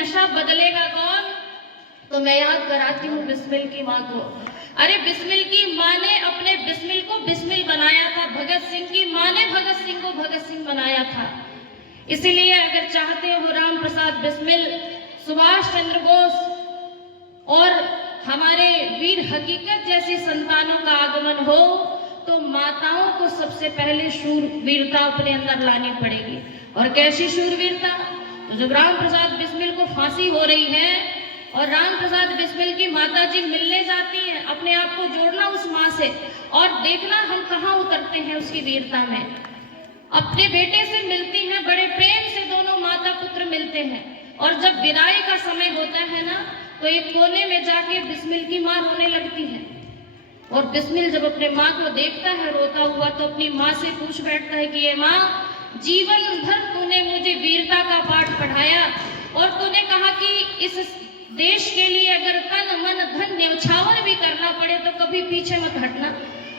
नशा बदलेगा कौन? तो मैं याद कराती हूँ बिस्मिल की माँ को। अरे बिस्मिल की माँ ने अपने बिस्मिल को बिस्मिल बनाया था, भगत सिंह की माँ ने भगत सिंह को भगत सिंह बनाया था। इसीलिए अगर चाहते हो राम प्रसाद बिस्मिल, सुभाष चंद्र बोस और हमारे वीर हकीकत जैसी संतानों का आगमन हो, तो माताओं को सबसे पहले शूरवीरता अपने अंदर लानी पड़ेगी। और कैसी शूरवीरता? तो जब राम प्रसाद बिस्मिल को फांसी हो रही है और राम प्रसाद बिस्मिल की माता जी मिलने जाती हैं, अपने आप को जोड़ना उस माँ से और देखना हम कहाँ उतरते हैं उसकी वीरता में। अपने बेटे से मिलती हैं, बड़े प्रेम से दोनों माता पुत्र मिलते हैं, और जब विदाई का समय होता है ना, तो एक कोने में जाके बिस्मिल की माँ रोने लगती है। और बिस्मिल जब अपने माँ को देखता है रोता हुआ, तो अपनी माँ से पूछ बैठता है कि ये माँ, जीवन भर तूने मुझे वीरता का पाठ पढ़ाया और तूने कहा कि इस देश के लिए अगर तन मन धन न्यौछावर भी करना पड़े तो कभी पीछे मत हटना,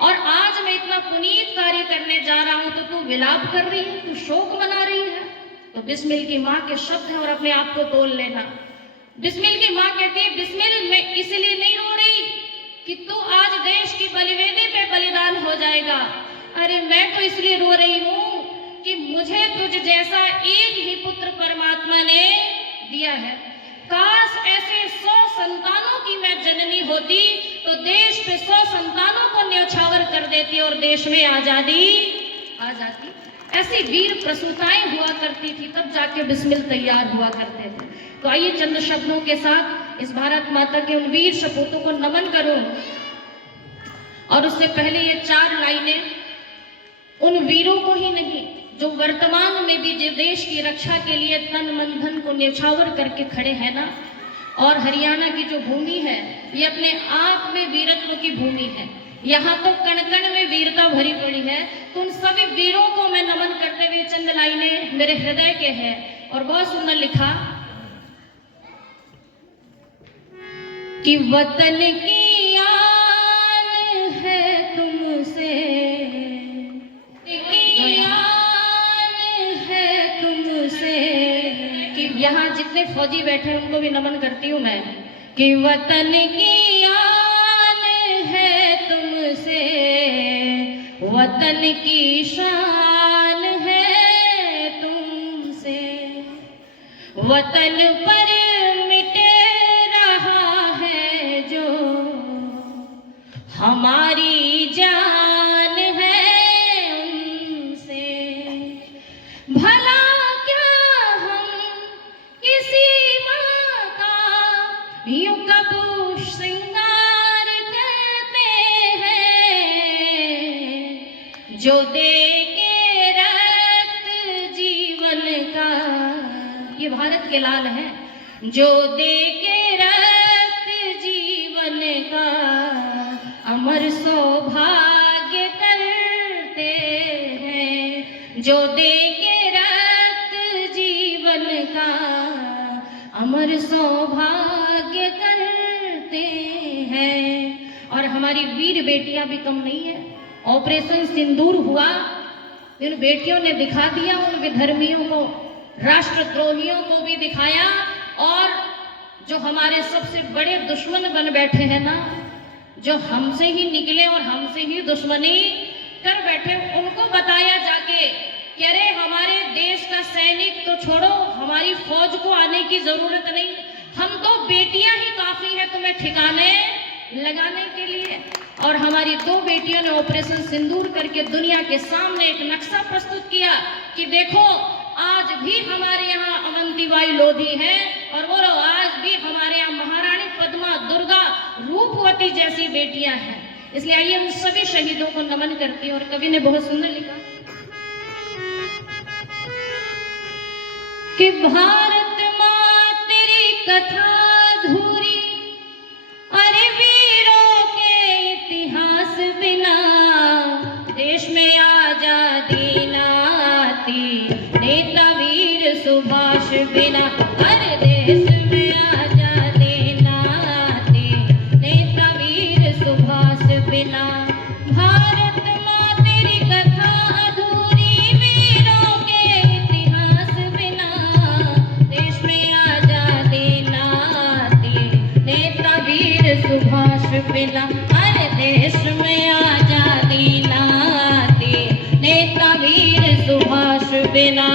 और आज मैं इतना पुनीत कार्य करने जा रहा हूं तो तू विलाप कर रही है, तू शोक मना रही है। तो बिस्मिल की माँ के शब्द हैं और अपने आप को तोल लेना। बिस्मिल की माँ कहती है, बिस्मिल मैं इसलिए नहीं रो रही कि तू आज देश की बलिवेदी पे बलिदान हो जाएगा, अरे मैं तो इसलिए रो रही हूँ कि मुझे तुझ जैसा एक ही पुत्र परमात्मा ने दिया है। काश ऐसे 100 संतानों की मैं जननी होती तो देश पे 100 संतानों को न्यौछावर कर देती और देश में आजादी आ जाती। ऐसी वीर प्रसूताएं हुआ करती थी, तब जाके बिस्मिल तैयार हुआ करते थे। तो आइए चंद शब्दों के साथ इस भारत माता के उन वीर सपूतों को नमन करूं, और उससे पहले ये 4 लाइनें उन वीरों को ही नहीं जो वर्तमान में भी देश की रक्षा के लिए तन मन धन को न्यौछावर करके खड़े हैं ना। और हरियाणा की जो भूमि है ये अपने आप में वीरत्व की भूमि है, यहाँ तो कण कण में वीरता भरी पड़ी है। तो उन सभी वीरों को मैं नमन करते हुए चंद लाइनें मेरे हृदय के हैं, और बहुत सुंदर लिखा कि वतन की आन है तुमसे, यहाँ जितने फौजी बैठे हैं उनको भी नमन करती हूँ मैं, कि वतन की आन है तुमसे, वतन की शान है तुमसे, वतन पर मिटे रहा है जो हमारी जान है उनसे, भला यूं कब श्रृंगार करते हैं, जो दे के रक्त जीवन का, ये भारत के लाल हैं, जो दे के रक्त जीवन का अमर सौभाग्य करते हैं, जो दे के रक्त जीवन का अमर सौभाग्य करते हैं। और हमारी वीर बेटियां भी कम नहीं है। ऑपरेशन सिंदूर हुआ, इन बेटियों ने दिखा दिया उन विधर्मियों को, राष्ट्रद्रोहियों को भी दिखाया, और जो हमारे सबसे बड़े दुश्मन बन बैठे हैं ना, जो हमसे ही निकले और हमसे ही दुश्मनी कर बैठे, उनको बताया जाके कि अरे हमारे देश का सैनिक तो छोड़ो, हमारी फौज को आने की जरूरत नहीं, हम तो बेटियां ही काफी है तुम्हें ठिकाने लगाने के लिए। और हमारी 2 बेटियों ने ऑपरेशन सिंदूर करके दुनिया के सामने एक नक्शा प्रस्तुत किया कि देखो आज भी हमारे यहाँ अवंतीबाई लोधी है, और वो आज भी हमारे यहाँ महारानी पद्मा, दुर्गा, रूपवती जैसी बेटियां हैं। इसलिए आइए उन सभी शहीदों को नमन करती है। और कवि ने बहुत सुंदर लिखा कि भारत माँ तेरी कथा अधूरी, अरे वीरों के इतिहास बिना देश में आजादी ना आती, नेता वीर सुभाष बिना हर देश में आजादी ना आती, नेता वीर सुभाष बिना। भारत माँ तेरी कथा अधूरी, वीरों के इतिहास बिना देश में आजादी बिना, अरे देश में आजादी ना आती नेता वीर सुभाष बिना।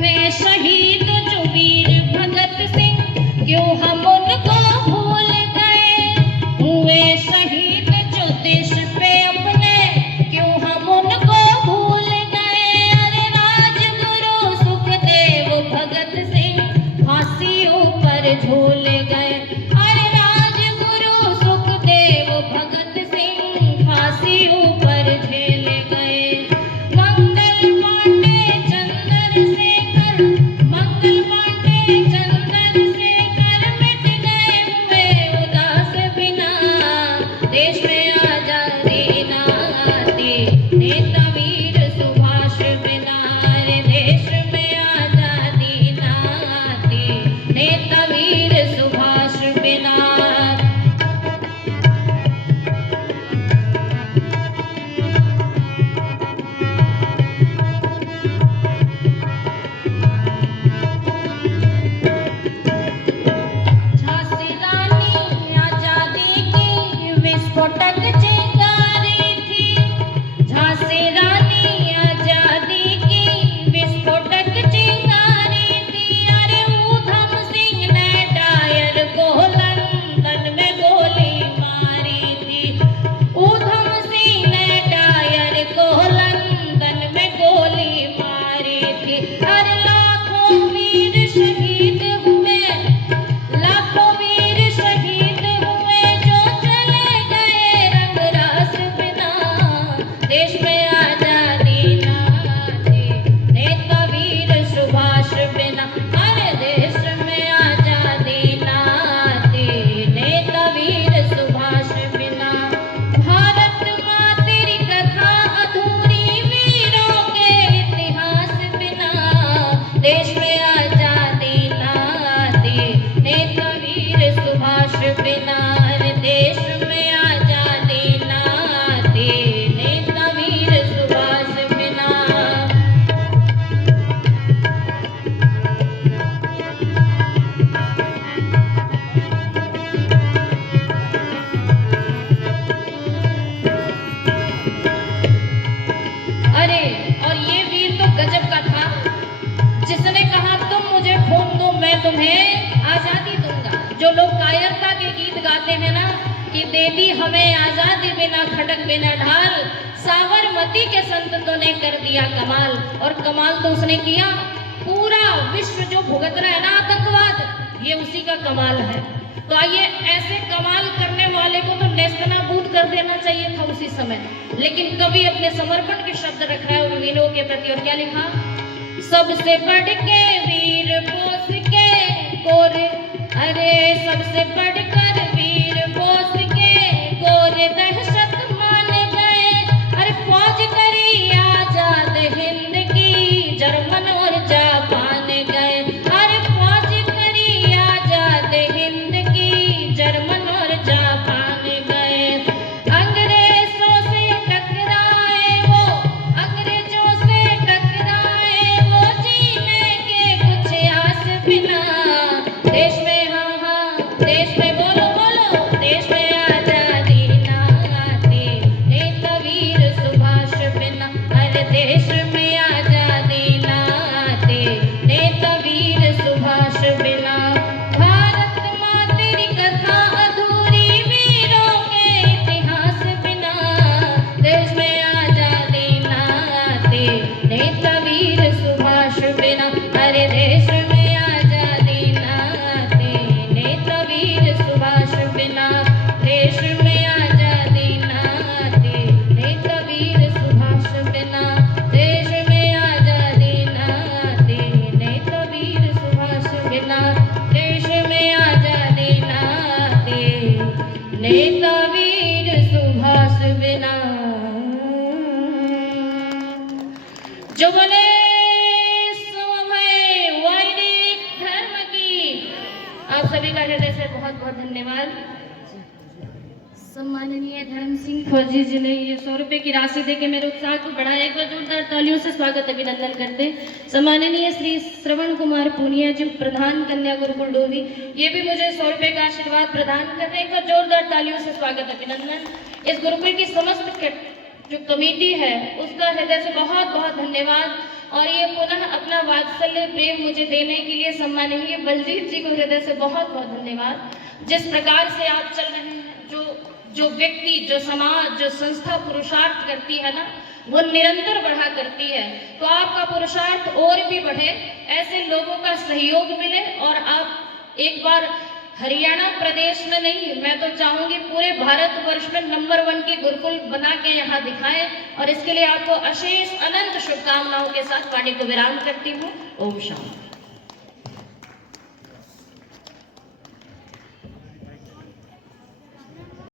वे शहीद जो वीर भगत सिंह, क्यों हम उनको भूल गए। हुए शहीद जो देश पे अपने, क्यों हम उनको भूल गए। अरे राजगुरु सुखदेव भगत सिंह फांसियों पर झूल गए। अरे राजगुरु सुखदेव भगत सिंह फांसियों पर झेल गए। मंगल पांडे चंद्रशेखर, मंगल पांडे चंद्रशेखर मिट गए हुए उदास बिना। देश में आजादी ना आती नेता वीर सुभाष बिना। अरे देश में आजादी ना आती नेता वीर सुभाष बिना। झांसी रानी आजादी की विस्फोटक चिंगारी थी। झांसी रानी आजादी की विस्फोटक चिंगारी थी। अरे ऊधम सिंह ने डायर को लंदन में गोली मारी थी। ऊधम सिंह ने डायर को लंदन में गोली मारी थी। अरे लाखों वीर शहीद हुए, लाखों वीर शहीद हुए जो चले गए रंगरास बिना। देश में आजादी ना आती नेता वीर सुभाष बिना। अरे देश में आजादी ना आती नेता वीर सुभाष बिना। भारत माँ तेरी कथा अधूरी वीरों के इतिहास बिना। देश में आजादी ना आती नेता वीर सुभाष बिना। अरे देश में आजादी ना आती नेता वीर सुभाष बिना। अरे और ये वीर तो गजब का था, जिसने कहा तुम मुझे खून दो मैं तुम्हें आजादी दूंगा। जो लोग कायरता के गीत गाते हैं ना कि दे दी हमें आजादी बिना खड़क बिना ढाल, साबरमती के संतों ने कर दिया कमाल। और कमाल तो उसने किया, पूरा विश्व जो भुगत रहा है ना आतंकवाद, ये उसी का कमाल है। तो आइए, ऐसे कमाल करने वाले को तो नेस्तनाबूद कर देना चाहिए था उसी समय, लेकिन कवि अपने समर्पण के शब्द रख रहा है उन वीरों के प्रति। और क्या लिखा? सबसे बढ़ के वीर बोस के गोरे, अरे सबसे बढ़कर वीर बोस के गोरे दहशत मान गए। अरे फौज करी आजाद हिंद की, जर्मन और जापान गए। अरे फौज करी आजाद हिंद की, जर्मन और जापान गए। अंग्रेजों से टकराए वो, अंग्रेजों से टकराए वो, जीने के कुछ आस बिना। देश में हाँ हाँ, देश में बोलो बोलो, देश में आजादी ना आती नेता वीर सुभाष बिना। अरे देश में आजादी ना आती नेता वीर सुभाष बिना। भारत माँ तेरी कथा अधूरी वीरों के इतिहास बिना। देश में आजादी ना आती नेता वीर सुभाष बिना। अरे देश में आजादी ना आती नेता वीर सुभाष बिना। देश में आजादी ना आती नेता वीर सुभाष बिना। देश में आजादी ना आती नेता वीर सुभाष बिना। देश में आजादी ना आती नेता वीर सुभाष बिना। जो बोले वैदिक धर्म की, आप सभी का हृदय से बहुत बहुत धन्यवाद। सम्माननीय धर्म सिंह फौजी जी ने ये 100 रुपए की राशि देके मेरे उत्साह को बढ़ाया। एक बार जोरदार तालियों से स्वागत अभिनंदन करते। सम्माननीय श्री श्रवण कुमार पूनिया जी, प्रधान कन्या गुरुकुल डोभी, ये भी मुझे 100 रुपए का आशीर्वाद प्रदान कर रहे हैं। एक बार जोरदार तालियों से स्वागत अभिनंदन। इस गुरुकुल की समस्त जो कमेटी है उसका हृदय से बहुत बहुत धन्यवाद। और ये पुनः अपना वात्सल्य प्रेम मुझे देने के लिए सम्माननीय बलजीत जी को हृदय से बहुत बहुत धन्यवाद। जिस प्रकार से आप चल रहे हैं, जो व्यक्ति, जो समाज, जो संस्था पुरुषार्थ करती है ना, वो निरंतर बढ़ा करती है। तो आपका पुरुषार्थ और भी बढ़े, ऐसे लोगों का सहयोग मिले और आप एक बार हरियाणा प्रदेश में नहीं, मैं तो चाहूंगी पूरे भारतवर्ष में नंबर 1 की गुरुकुल बना के यहाँ दिखाएं। और इसके लिए आपको अशेष अनंत शुभकामनाओं के साथ वाणी को विराम करती हूँ। ओम शांति।